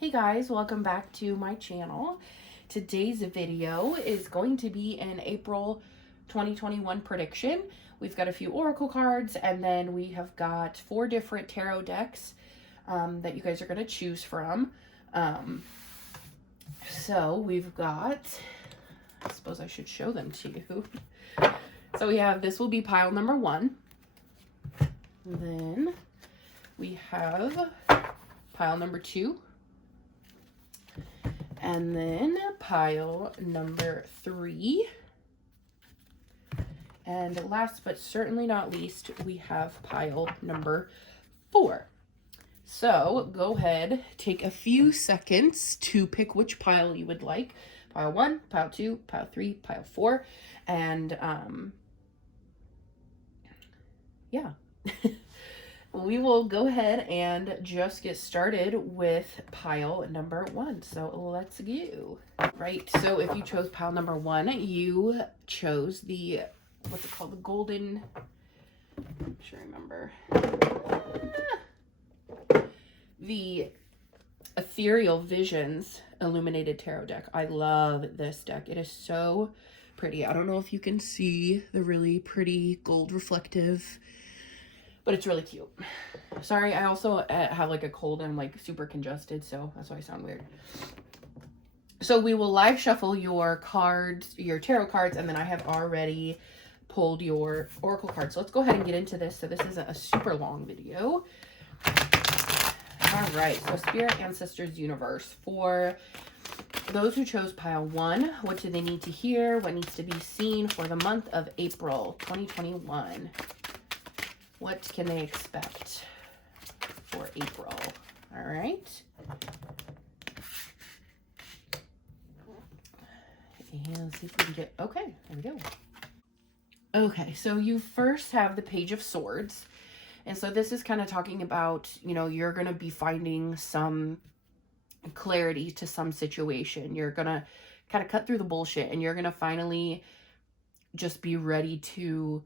Hey guys, welcome back to my channel. Today's video is going to be an April 2021 prediction. We've got a few oracle cards, and then we have got 4 different tarot decks that you guys are going to choose from. So we've got, I suppose I should show them to you. So we have, this will be pile number 1. Then we have pile number 2. And then pile number 3. And last but certainly not least, we have pile number 4. So go ahead, take a few seconds to pick which pile you would like. Pile 1, pile 2, pile 3, pile 4. And yeah. We will go ahead and just get started with pile number 1. So let's go. Right, so if you chose pile number 1, you chose the, what's it called? The golden, I'm sure I remember. The Ethereal Visions Illuminated Tarot deck. I love this deck. It is so pretty. I don't know if you can see the really pretty gold reflective, but it's really cute. Sorry, I also have like a cold and I'm like super congested, so that's why I sound weird. So we will live shuffle your cards, your tarot cards, and then I have already pulled your oracle cards. So let's go ahead and get into this. So this isn't a super long video. All right, so Spirit, Ancestors, Universe. For those who chose pile 1, what do they need to hear? What needs to be seen for the month of April 2021? What can they expect for April? All right. And see if we can get, okay, there we go. Okay, so you first have the Page of Swords. And so this is kind of talking about, you know, you're going to be finding some clarity to some situation. You're going to kind of cut through the bullshit, and you're going to finally just be ready to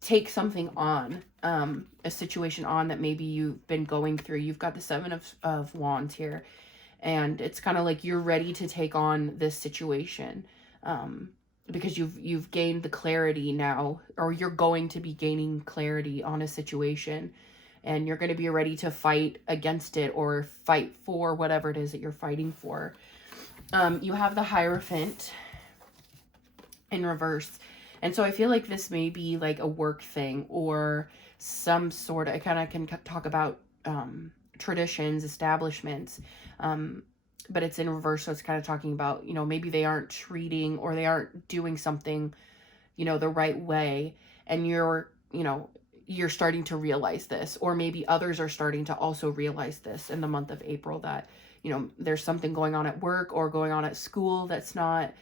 take something on, a situation on that maybe you've been going through. You've got the 7 of Wands here, and it's kind of like you're ready to take on this situation, because you've gained the clarity now, or you're going to be gaining clarity on a situation, and you're going to be ready to fight against it or fight for whatever it is that you're fighting for. You have the Hierophant in reverse. And so I feel like this may be like a work thing or some sort of, I kind of can talk about traditions, establishments, but it's in reverse. So it's kind of talking about, you know, maybe they aren't treating or they aren't doing something, you know, the right way. And you're, you know, you're starting to realize this, or maybe others are starting to also realize this in the month of April, that, you know, there's something going on at work or going on at school that's not,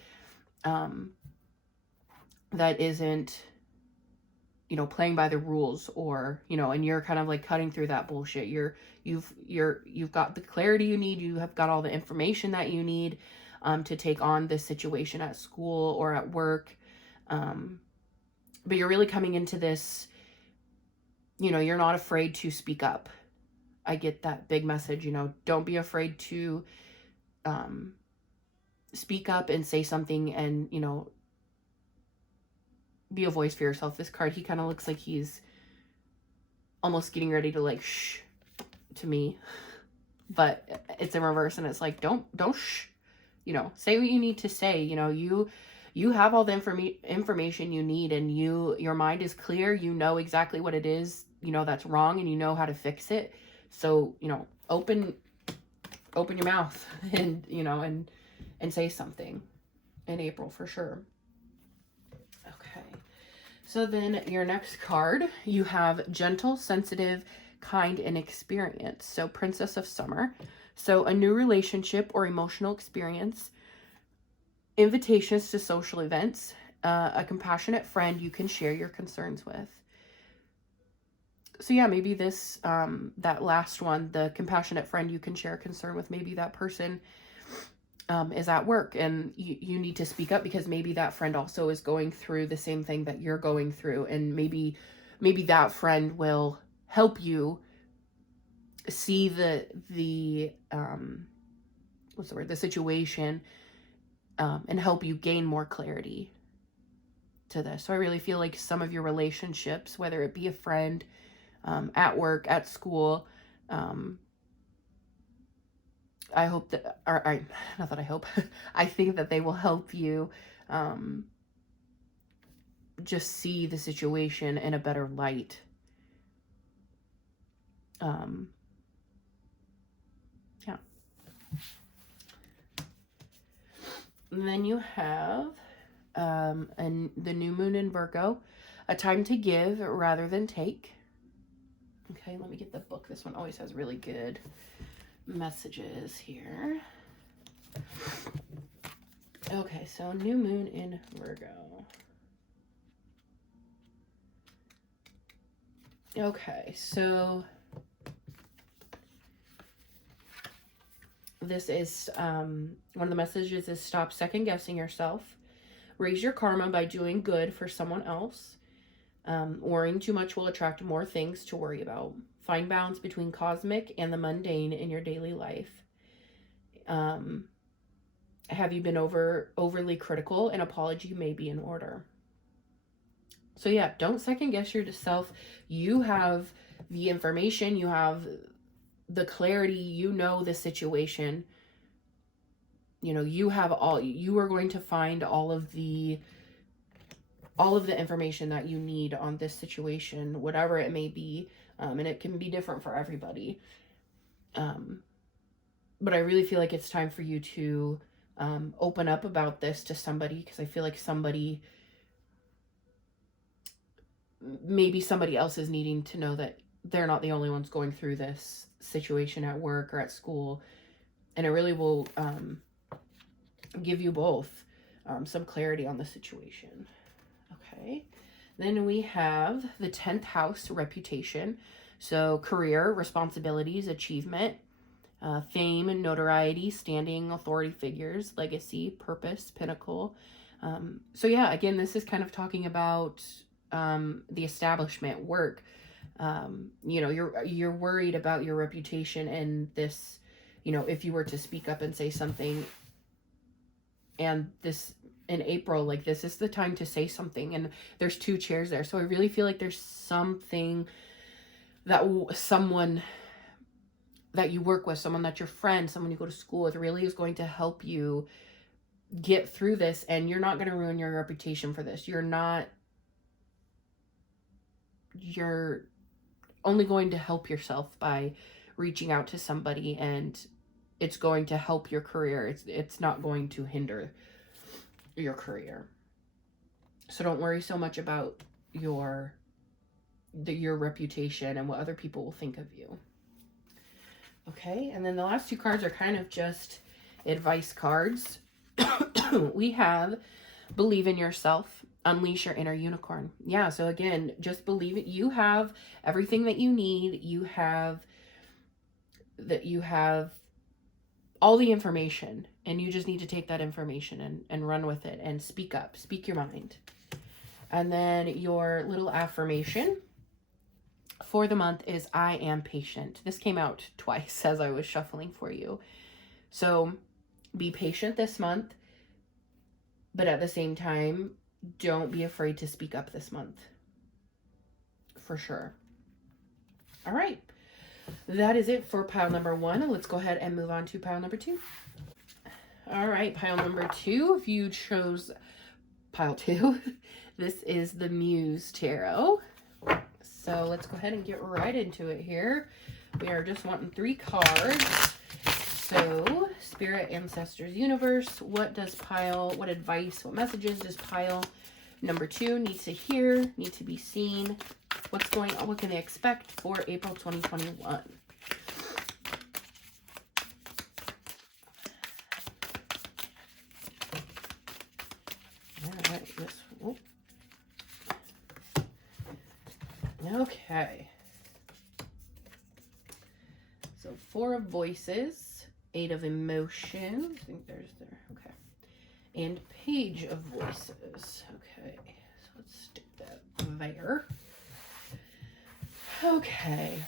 that isn't, you know, playing by the rules, or, you know, and you're kind of like cutting through that bullshit. You've got the clarity you need. You have got all the information that you need, to take on this situation at school or at work. But you're really coming into this, you know, you're not afraid to speak up. I get that big message, you know, don't be afraid to, speak up and say something, and, you know, be a voice for yourself. This card, he kind of looks like he's almost getting ready to like shh to me, but it's in reverse, and it's like, don't shh, you know, say what you need to say. You know, you have all the information you need, and your mind is clear. You know exactly what it is, you know, that's wrong, and you know how to fix it. So, you know, open your mouth and, you know, and say something in April for sure. Okay, so then your next card, you have Gentle, Sensitive, Kind, and Experience. So Princess of Summer. So a new relationship or emotional experience, invitations to social events, a compassionate friend you can share your concerns with. So yeah, maybe this, that last one, the compassionate friend you can share a concern with, maybe that person is at work, and you need to speak up, because maybe that friend also is going through the same thing that you're going through, and maybe that friend will help you see the what's the word, the situation, and help you gain more clarity to this. So I really feel like some of your relationships, whether it be a friend, at work, at school, I hope that, or I, not that I hope, I think that they will help you just see the situation in a better light. Yeah. And then you have the new moon in Virgo, a time to give rather than take. Okay, let me get the book. This one always has really good messages here. Okay, so new moon in Virgo. Okay, so this is one of the messages is stop second guessing yourself. Raise your karma by doing good for someone else. Worrying too much will attract more things to worry about. Find balance between cosmic and the mundane in your daily life. Have you been overly critical? An apology may be in order. So yeah, don't second guess yourself. You have the information, you have the clarity, you know the situation. You know, you are going to find all of the information that you need on this situation, whatever it may be. And it can be different for everybody. But I really feel like it's time for you to open up about this to somebody, because I feel like maybe somebody else is needing to know that they're not the only ones going through this situation at work or at school. And it really will give you both some clarity on the situation. Okay. Then we have the 10th house, reputation. So career, responsibilities, achievement, fame and notoriety, standing, authority figures, legacy, purpose, pinnacle. So yeah, again, this is kind of talking about the establishment, work. You know, you're worried about your reputation, and this, you know, if you were to speak up and say something, and this in April, like, this is the time to say something. And there's 2 chairs there, so I really feel like there's something that someone that you work with, someone that's your friend, someone you go to school with, really is going to help you get through this, and you're not going to ruin your reputation for this. You're only going to help yourself by reaching out to somebody, and it's going to help your career. It's not going to hinder your career. So don't worry so much about your reputation and what other people will think of you. Okay, and then the last 2 cards are kind of just advice cards. We have believe in yourself, unleash your inner unicorn. Yeah, so again, just believe it. You have everything that you need. You have all the information, and you just need to take that information and run with it and speak up, speak your mind. And then your little affirmation for the month is I am patient. This came out twice as I was shuffling for you. So be patient this month, but at the same time, don't be afraid to speak up this month. For sure. All right. That is it for pile number 1. Let's go ahead and move on to pile number 2. All right, pile number 2. If you chose pile 2, this is the Muse Tarot. So let's go ahead and get right into it here. We are just wanting 3 cards. So, Spirit, Ancestors, Universe, what advice, what messages does pile number 2 need to hear, need to be seen? What's going on? What can they expect for April 2021? All right, okay. So 4 of Voices, 8 of Emotions. I think there's there. Okay. And Page of Voices. Okay. So let's stick that there. Okay.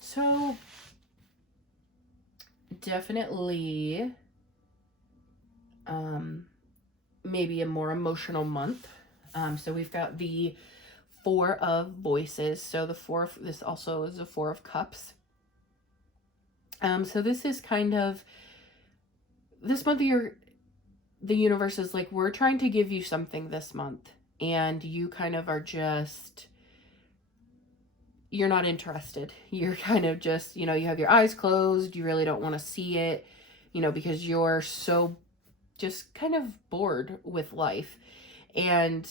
So definitely maybe a more emotional month. So we've got the Four of Voices. So this also is the Four of Cups. So this is kind of, this month the universe is like, we're trying to give you something this month, and you kind of are just, you're not interested. You're kind of just, you have your eyes closed. You really don't want to see it, because you're so just kind of bored with life. And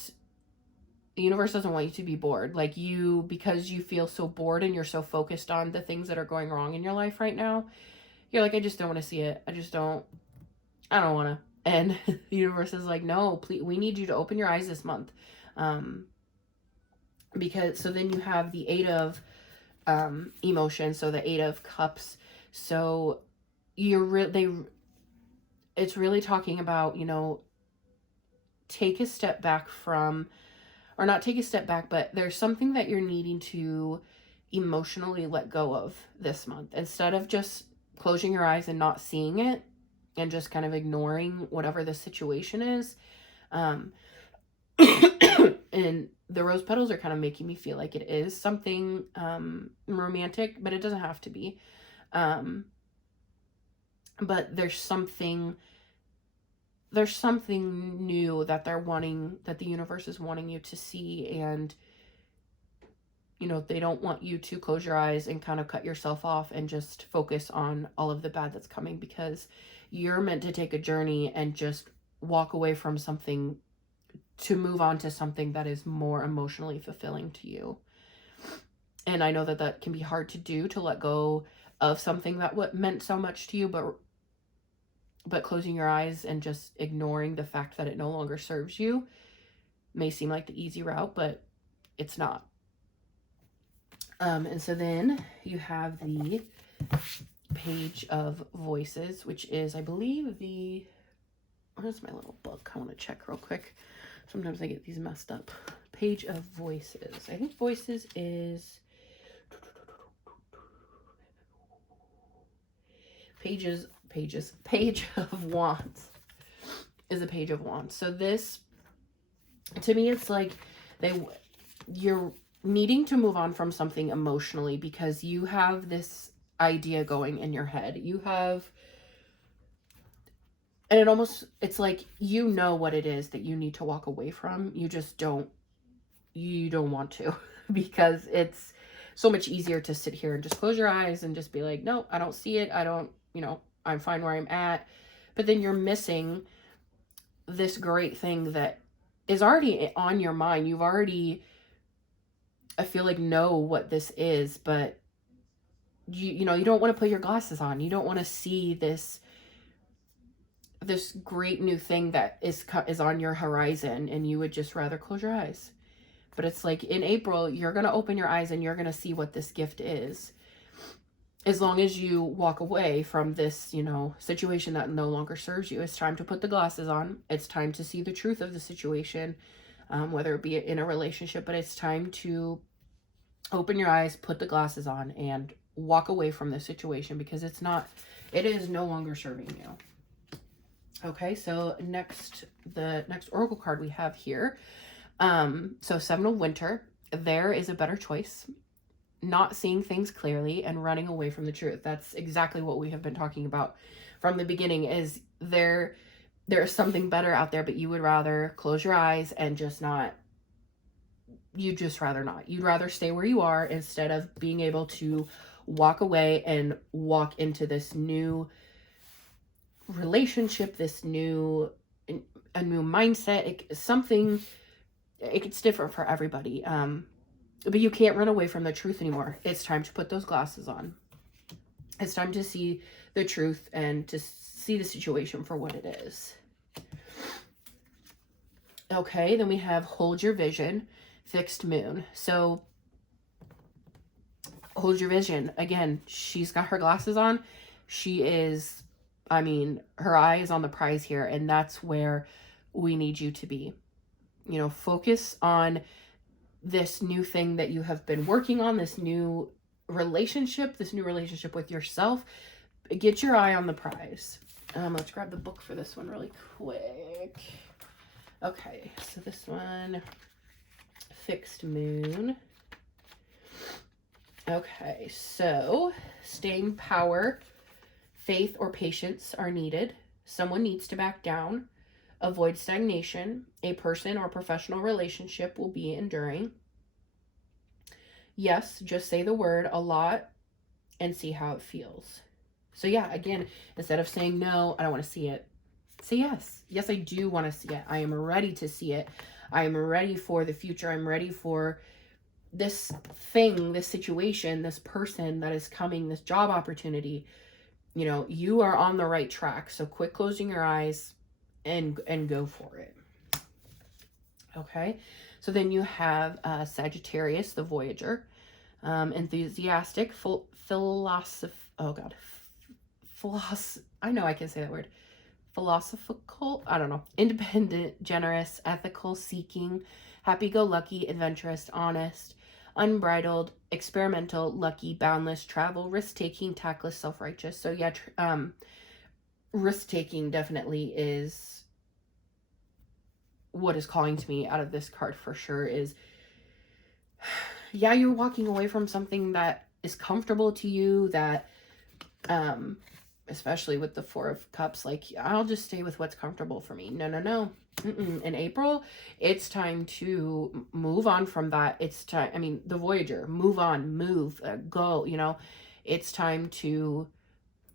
the universe doesn't want you to be bored. Like, because you feel so bored and you're so focused on the things that are going wrong in your life right now, you're like, I just don't want to see it. I don't want to. And the universe is like, no, please, we need you to open your eyes this month. So then you have the Eight of emotion. So the Eight of Cups. So it's really talking about, take a step back from, or not take a step back, but there's something that you're needing to emotionally let go of this month. Instead of just closing your eyes and not seeing it and just kind of ignoring whatever the situation is. And the rose petals are kind of making me feel like it is something romantic, but it doesn't have to be. But there's something new that that the universe is wanting you to see, and they don't want you to close your eyes and kind of cut yourself off and just focus on all of the bad that's coming, because you're meant to take a journey and just walk away from something to move on to something that is more emotionally fulfilling to you. And I know that can be hard to do, to let go of something that meant so much to you, but closing your eyes and just ignoring the fact that it no longer serves you may seem like the easy route, but it's not. And so then you have the Page of Voices, which is, I believe, where's my little book? I want to check real quick. Sometimes I get these messed up. Page of Voices. I think Voices is Page of Wands is a Page of Wands. So this, to me, it's like you're needing to move on from something emotionally, because you have this idea going in your head. And it's like, what it is that you need to walk away from. You just don't want to, because it's so much easier to sit here and just close your eyes and just be like, no, I don't see it. I don't, I'm fine where I'm at. But then you're missing this great thing that is already on your mind. You've already, I feel like, know what this is, but you don't want to put your glasses on. You don't want to see this great new thing that is on your horizon, and you would just rather close your eyes. But it's like, in April, you're going to open your eyes and you're going to see what this gift is. As long as you walk away from this, situation that no longer serves you, it's time to put the glasses on. It's time to see the truth of the situation, whether it be in a relationship, but it's time to open your eyes, put the glasses on, and walk away from the situation, because it is no longer serving you. Okay, so the next oracle card we have here. So Seven of Winter, there is a better choice. Not seeing things clearly and running away from the truth. That's exactly what we have been talking about from the beginning, is there's something better out there, but you would rather close your eyes and you'd just rather not. You'd rather stay where you are, instead of being able to walk away and walk into this new relationship, a new mindset. It's different for everybody. But you can't run away from the truth anymore. It's time to put those glasses on. It's time to see the truth and to see the situation for what it is. Okay, then we have Hold Your Vision, Fixed Moon. So Hold Your Vision. Again, she's got her glasses on. She is, her eye is on the prize here, and that's where we need you to be. Focus on this new thing that you have been working on, this new relationship with yourself. Get your eye on the prize. Let's grab the book for this one really quick. Okay, so this one, fixed moon. Okay, so staying power, faith, or patience are needed. Someone needs to back down. Avoid stagnation. A person or professional relationship will be enduring. Yes, just say the word a lot and see how it feels. So yeah, again, instead of saying no, I don't want to see it, say yes. Yes, I do want to see it. I am ready to see it. I am ready for the future. I'm ready for this thing, this situation, this person that is coming, this job opportunity. You know, you are on the right track. So quit closing your eyes and go for it. Okay. So then you have Sagittarius, the Voyager, enthusiastic, I know I can say that word. Philosophical, I don't know. Independent, generous, ethical, seeking, happy-go-lucky, adventurous, honest, unbridled, experimental, lucky, boundless, travel, risk-taking, tactless, self-righteous. So yeah, risk-taking definitely is what is calling to me out of this card for sure. Is, yeah, you're walking away from something that is comfortable to you, that especially with the Four of Cups, like, I'll just stay with what's comfortable for me. No. In April, it's time to move on from that. It's time, I mean, the Voyager, move on, go, you know, it's time to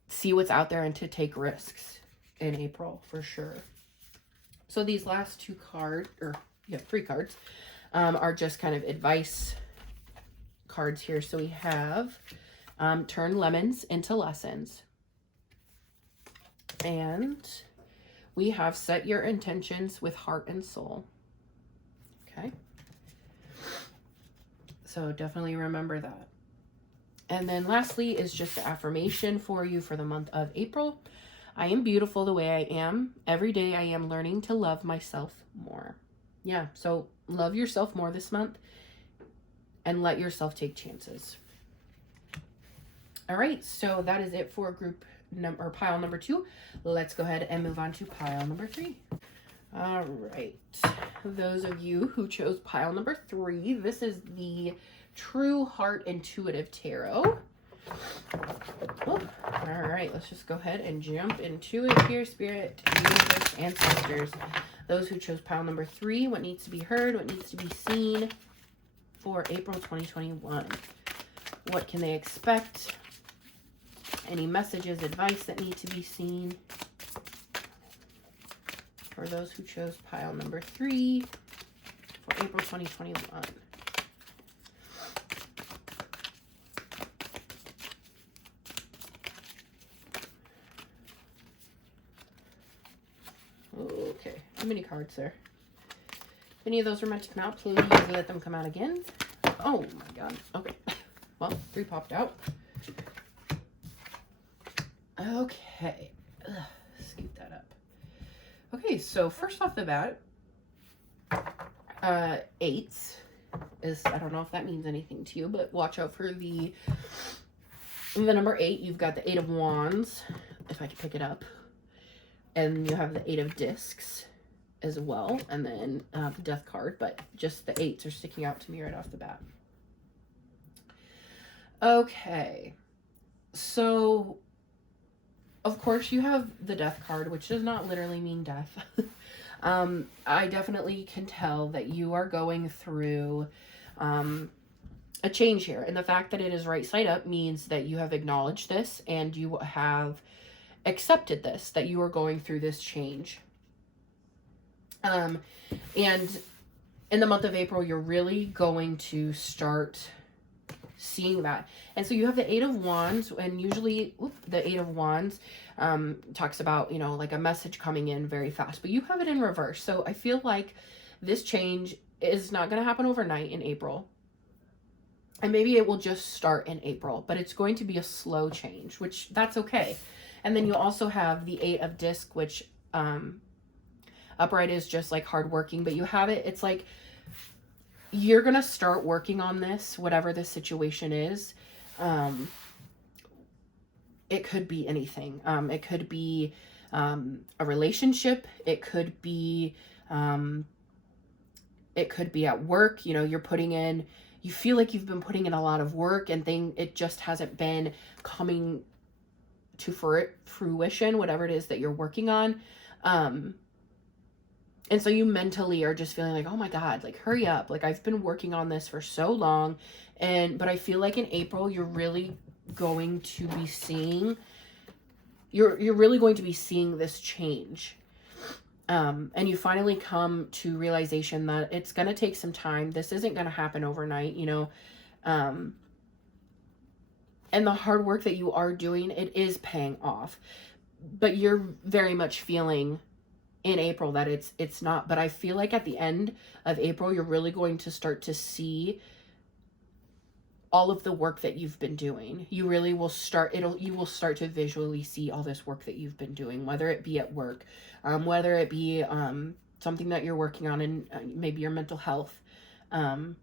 see what's out there and to take risks in April for sure. So these last two cards, or yeah, 3 cards, are just kind of advice cards here. So we have turn lemons into lessons. And we have set your intentions with heart and soul. Okay. So definitely remember that. And then lastly is just the affirmation for you for the month of April. I am beautiful the way I am. Every day I am learning to love myself more. Yeah, so love yourself more this month and let yourself take chances. All right, so that is it for pile number 2. Let's go ahead and move on to pile number 3. All right, those of you who chose pile number 3, this is the True Heart Intuitive Tarot. Oh, all right, let's just go ahead and jump into it here. Spirit, universe, ancestors, those who chose pile number 3, what needs to be heard, what needs to be seen for April 2021? What can they expect? Any messages, advice that need to be seen for those who chose pile number 3 for April 2021? Okay, how many cards there? If any of those were meant to come out, please let them come out again. Oh my god. Okay. Well, 3 popped out. Okay. Scoot that up. Okay, so first off the bat, 8s is, I don't know if that means anything to you, but watch out for the number 8. You've got the 8 of Wands, if I can pick it up. And you have the 8 of Discs as well. And then the Death card, but just the 8s are sticking out to me right off the bat. Okay. So, of course, you have the Death card, which does not literally mean death. I definitely can tell that you are going through a change here. And the fact that it is right side up means that you have acknowledged this and you have accepted this, that you are going through this change. And in the month of April, you're really going to start seeing that. And so you have the 8 of Wands, and usually the 8 of Wands talks about, you know, like a message coming in very fast, but you have it in reverse. So I feel like this change is not going to happen overnight in April. And maybe it will just start in April, but it's going to be a slow change, which that's okay. And then you also have the 8 of Disc, which upright is just like hardworking, but you have it, it's like you're going to start working on this, whatever the situation is. It could be anything. It could be a relationship. It could be at work. You know, you feel like you've been putting in a lot of work and it just hasn't been coming to fruition, whatever it is that you're working on. And so you mentally are just feeling like, oh my God, like hurry up. Like I've been working on this for so long. But I feel like in April, you're really going to be seeing, you're really going to be seeing this change. And you finally come to realization that it's going to take some time. This isn't going to happen overnight, you know. And the hard work that you are doing, it is paying off. But you're very much feeling in April that it's not. But I feel like at the end of April, you're really going to start to see all of the work that you've been doing. You really will you will start to visually see all this work that you've been doing, whether it be at work, whether it be something that you're working on in maybe your mental health. But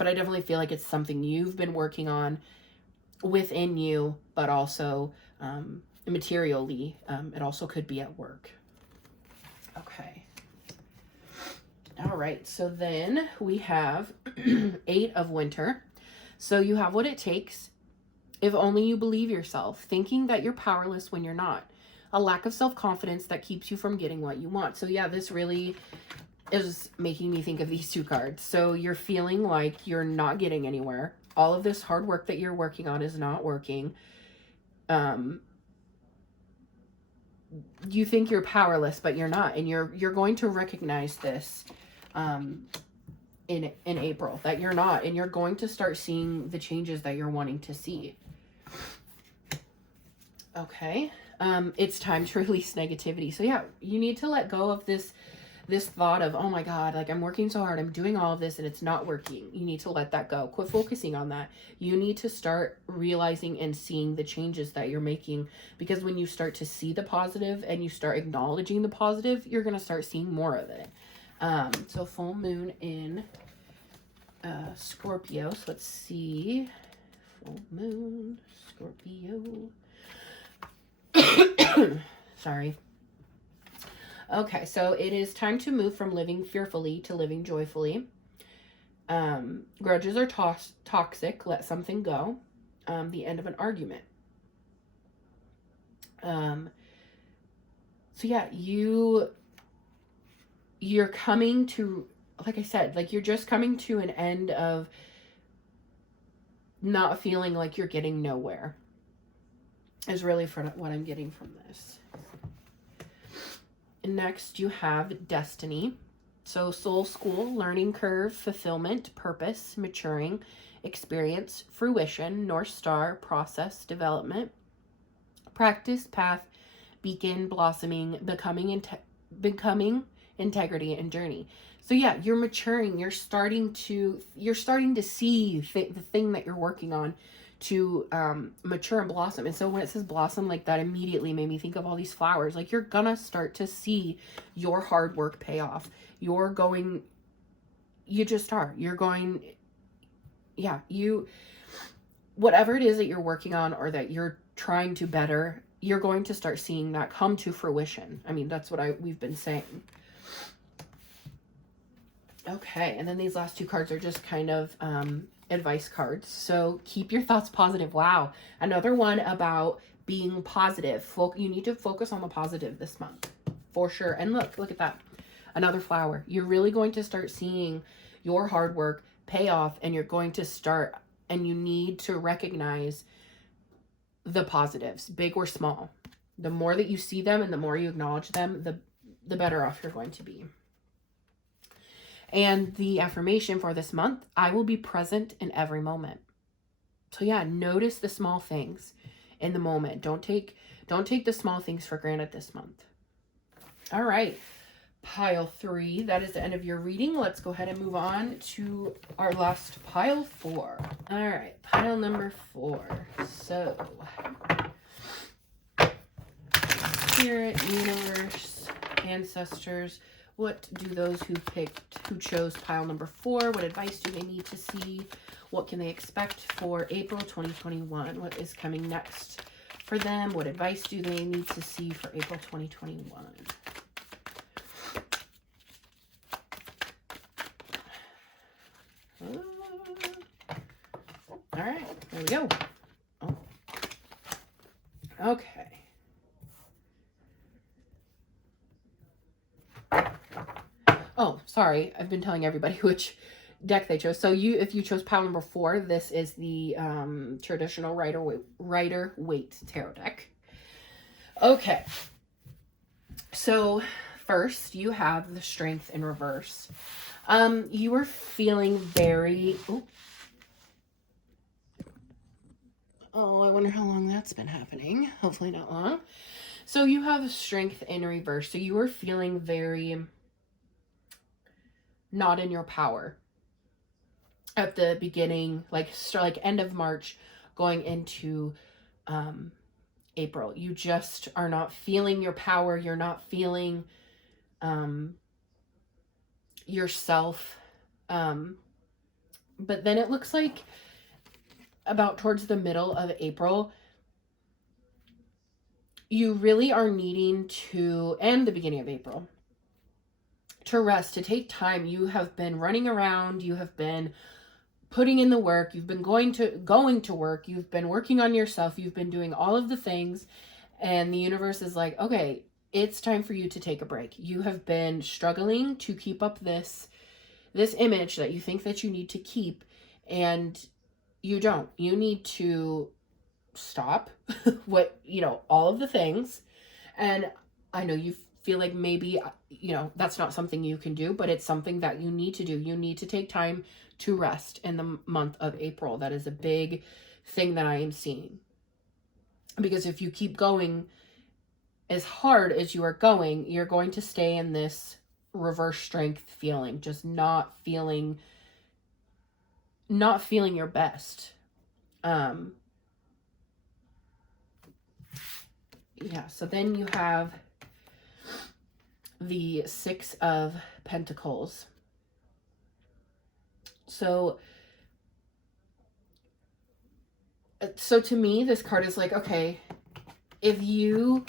I definitely feel like it's something you've been working on within you, but also materially. It also could be at work. Okay. All right. So then we have 8 of Winter. So you have what it takes. If only you believe yourself, thinking that you're powerless when you're not. A lack of self-confidence that keeps you from getting what you want. So yeah, this really is making me think of these 2 cards. So you're feeling like you're not getting anywhere. All of this hard work that you're working on is not working. You think you're powerless, but you're not. And you're going to recognize this in April, that you're not. And you're going to start seeing the changes that you're wanting to see. Okay. It's time to release negativity. So yeah, you need to let go of this thought of, oh my God, like I'm working so hard, I'm doing all of this and it's not working. You need to let that go. Quit focusing on that. You need to start realizing and seeing the changes that you're making, because when you start to see the positive and you start acknowledging the positive, you're going to start seeing more of it. So full moon in Scorpio. So let's see. Full moon, Scorpio. Sorry. Okay, so it is time to move from living fearfully to living joyfully. Grudges are toxic. Let something go. The end of an argument. So yeah, you're coming to, like I said, like you're just coming to an end of not feeling like you're getting nowhere. Is really for what I'm getting from this. Next, you have destiny. So soul school, learning curve, fulfillment, purpose, maturing, experience, fruition, North Star, process, development, practice, path, begin, blossoming, becoming integrity, and journey. So yeah, you're maturing. You're starting to see the thing that you're working on to mature and blossom. And so when it says blossom, like that immediately made me think of all these flowers. Like you're gonna start to see your hard work pay off. You just are. Whatever it is that you're working on or that you're trying to better, you're going to start seeing that come to fruition. I mean, that's what we've been saying. Okay, and then these last 2 cards are just kind of advice cards. So keep your thoughts positive. Wow, another one about being positive. You need to focus on the positive this month for sure. And look at that, another flower. You're really going to start seeing your hard work pay off, and you're going to start, and you need to recognize the positives, big or small. The more that you see them and the more you acknowledge them, the better off you're going to be. And the affirmation for this month, I will be present in every moment. So yeah, notice the small things in the moment. Don't take the small things for granted this month. All right, pile 3, that is the end of your reading. Let's go ahead and move on to our last pile 4. All right, pile number 4. So Spirit, universe, ancestors, what do those who chose pile number 4, what advice do they need to see? What can they expect for April 2021? What is coming next for them? What advice do they need to see for April 2021? All right, there we go. Oh. Okay. Oh, sorry. I've been telling everybody which deck they chose. So if you chose pile number 4, this is the traditional Rider-Waite tarot deck. Okay. So first you have the Strength in reverse. You were feeling very... Oh, I wonder how long that's been happening. Hopefully not long. So you have Strength in reverse. So you were feeling very not in your power at the beginning, like end of March going into April. You just are not feeling your power. You're not feeling yourself. But then it looks like about towards the middle of April, you really are needing to, and the beginning of April, to rest, to take time. You have been running around, you have been putting in the work, you've been going to work, you've been working on yourself, you've been doing all of the things, and the universe is like, okay, it's time for you to take a break. You have been struggling to keep up this image that you think that you need to keep, and you don't. You need to stop all of the things. And I know you feel like maybe, that's not something you can do, but it's something that you need to do. You need to take time to rest in the month of April. That is a big thing that I am seeing. Because if you keep going as hard as you are going, you're going to stay in this reverse strength feeling, just not feeling your best. Yeah, so then you have the 6 of Pentacles. So to me, this card is like, okay, if you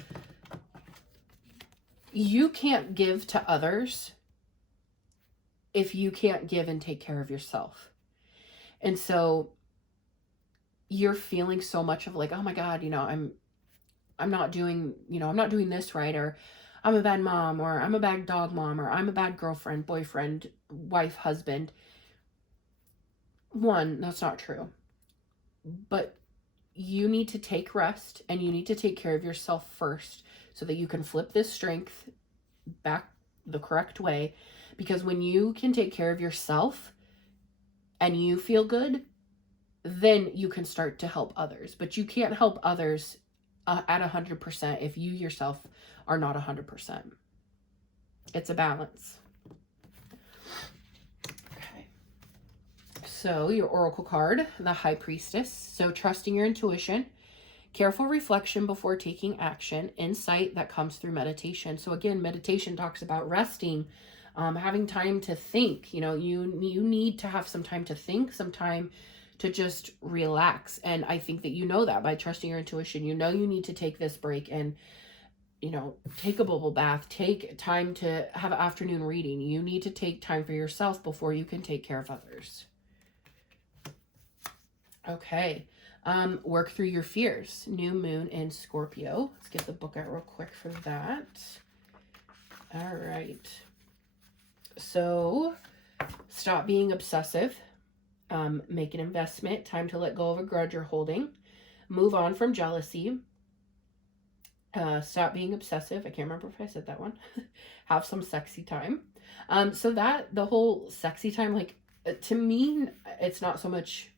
can't give to others if you can't give and take care of yourself. And so you're feeling so much of like, oh my God, I'm not doing this right, or I'm a bad mom, or I'm a bad dog mom, or I'm a bad girlfriend, boyfriend, wife, husband. One, that's not true. But you need to take rest, and you need to take care of yourself first so that you can flip this strength back the correct way. Because when you can take care of yourself and you feel good, then you can start to help others. But you can't help others at 100% if you yourself are not 100%. It's a balance. Okay. So your oracle card, the High Priestess. So trusting your intuition, careful reflection before taking action, insight that comes through meditation. So again, meditation talks about resting, having time to think. You need to have some time to think, some time to just relax. And I think that that by trusting your intuition, you need to take this break and, take a bubble bath, take time to have afternoon reading. You need to take time for yourself before you can take care of others. Okay. Work through your fears. New moon in Scorpio. Let's get the book out real quick for that. All right. So stop being obsessive. Make an investment. Time to let go of a grudge you're holding. Move on from jealousy. Stop being obsessive. I can't remember if I said that one. Have some sexy time. So that the whole sexy time, like, to me, it's not so much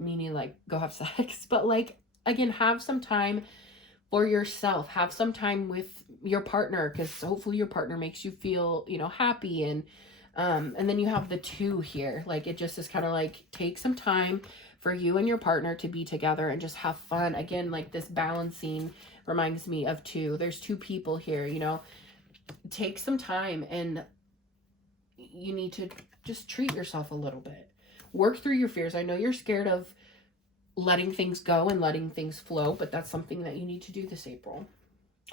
meaning like go have sex, but like, again, have some time for yourself. Have some time with your partner, because hopefully your partner makes you feel, happy. And then you have the 2 here. Like, it just is kind of like, take some time for you and your partner to be together and just have fun. Again, like, this balancing reminds me of 2. There's 2 people here, take some time, and you need to just treat yourself a little bit. Work through your fears. I know you're scared of letting things go and letting things flow, but that's something that you need to do this April.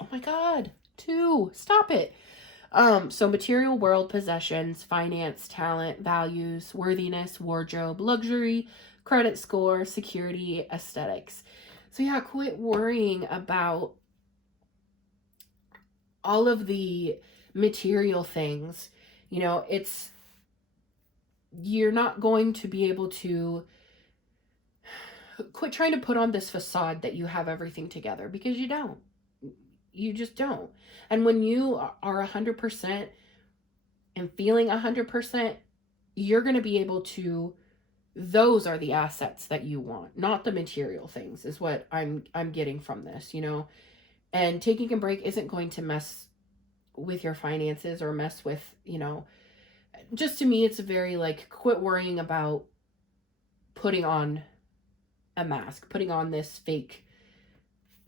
Oh my God, 2, stop it. So material world, possessions, finance, talent, values, worthiness, wardrobe, luxury, credit score, security, aesthetics. So yeah, quit worrying about all of the material things. You know, you're not going to be able to quit trying to put on this facade that you have everything together, because you don't. You just don't. And when you are 100% and feeling 100%, you're going to be able to, those are the assets that you want, not the material things, is what I'm getting from this, you know. And taking a break isn't going to mess with your finances or mess with, you know, just to me, it's very like, quit worrying about putting on a mask, putting on this fake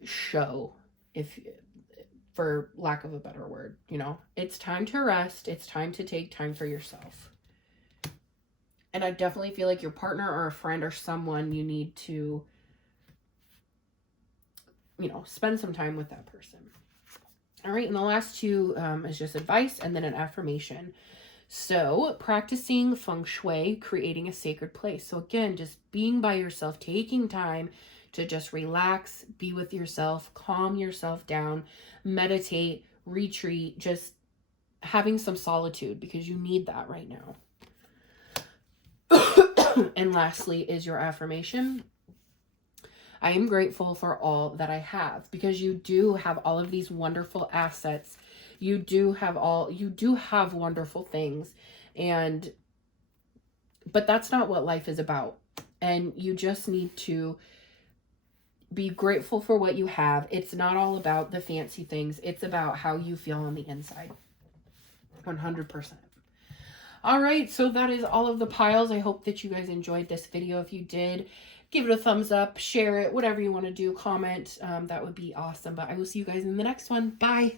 show, if, for lack of a better word, you know. It's time to rest. It's time to take time for yourself. And I definitely feel like your partner or a friend or someone, you need to, you know, spend some time with that person. All right, and the last 2 is just advice and then an affirmation. So practicing feng shui, creating a sacred place. So again, just being by yourself, taking time to just relax, be with yourself, calm yourself down, meditate, retreat, just having some solitude, because you need that right now. And lastly is your affirmation. I am grateful for all that I have, because you do have all of these wonderful assets. You do have wonderful things, but that's not what life is about. And you just need to be grateful for what you have. It's not all about the fancy things. It's about how you feel on the inside. 100%. All right, so that is all of the piles. I hope that you guys enjoyed this video. If you did, give it a thumbs up, share it, whatever you want to do, comment. That would be awesome. But I will see you guys in the next one. Bye.